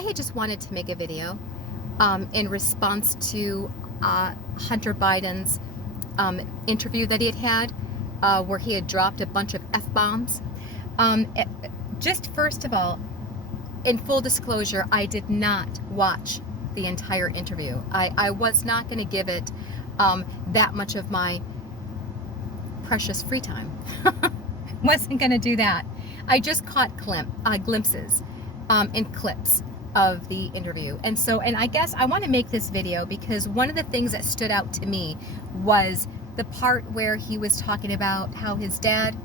I had just wanted to make a video in response to Hunter Biden's interview that he had where he had dropped a bunch of F-bombs. Just first of all, in full disclosure, I did not watch the entire interview. I was not going to give it that much of my precious free time. Wasn't going to do that. I just caught glimpses and clips of the interview. And I guess I want to make this video because one of the things that stood out to me was the part where he was talking about how his dad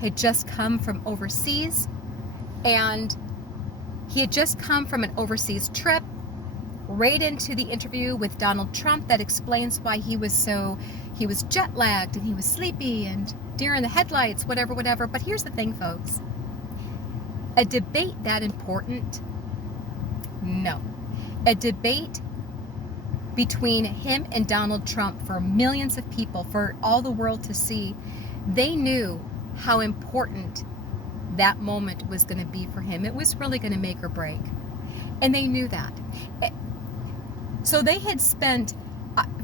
had just come from overseas, and he had just come from an overseas trip right into the interview with Donald Trump that explains why he was jet lagged and he was sleepy and deer in the headlights, whatever. But here's the thing, folks. A debate that important? No. A debate between him and Donald Trump for millions of people, for all the world to see, they knew how important that moment was going to be for him. It was really going to make or break. And they knew that. So they had spent,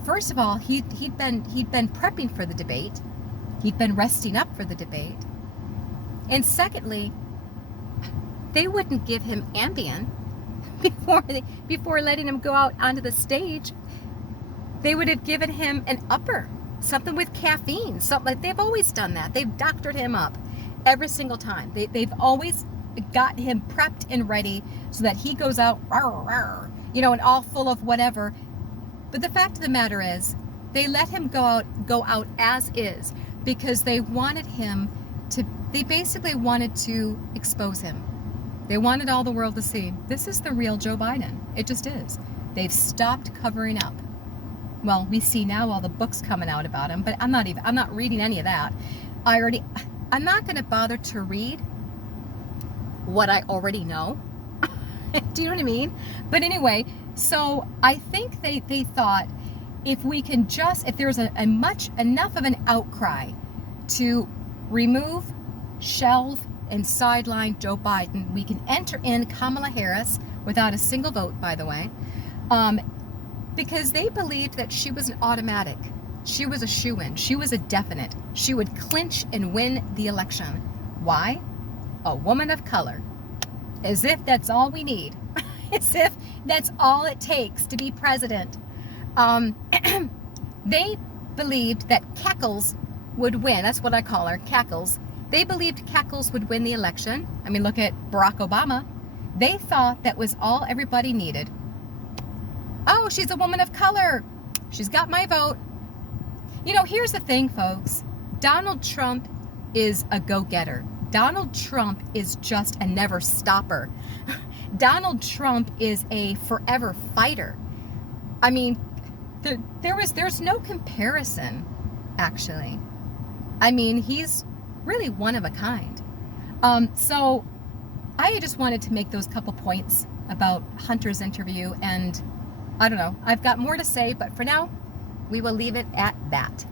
first of all, he'd been prepping for the debate. He'd been resting up for the debate. And secondly, they wouldn't give him Ambien before letting him go out onto the stage. They would have given him an upper, something with caffeine, something like they've always done that. They've doctored him up every single time. They've always got him prepped and ready so that he goes out, rawr, rawr, and all full of whatever. But the fact of the matter is, they let him go out as is because they wanted him to. They basically wanted to expose him. They wanted all the world to see, this is the real Joe Biden. It just is. They've stopped covering up. Well, we see now all the books coming out about him, but I'm not reading any of that. I'm not going to bother to read what I already know. Do you know what I mean? But anyway, so I think they thought if there's enough of an outcry to remove, shelve, and sideline Joe Biden, we can enter in Kamala Harris without a single vote, by the way, because they believed that she was an automatic. She was a shoo-in. She was a definite. She would clinch and win the election. Why? A woman of color. As if that's all we need. As if that's all it takes to be president. They believed that Cackles would win. That's what I call her, Cackles. They believed Cackles would win the election. I mean, look at Barack Obama. They thought that was all everybody needed. Oh, she's a woman of color. She's got my vote. Here's the thing, folks. Donald Trump is a go-getter. Donald Trump is just a never stopper. Donald Trump is a forever fighter. I mean, there's no comparison, actually. I mean, he's really one of a kind. So I just wanted to make those couple points about Hunter's interview, and I don't know, I've got more to say, but for now, we will leave it at that.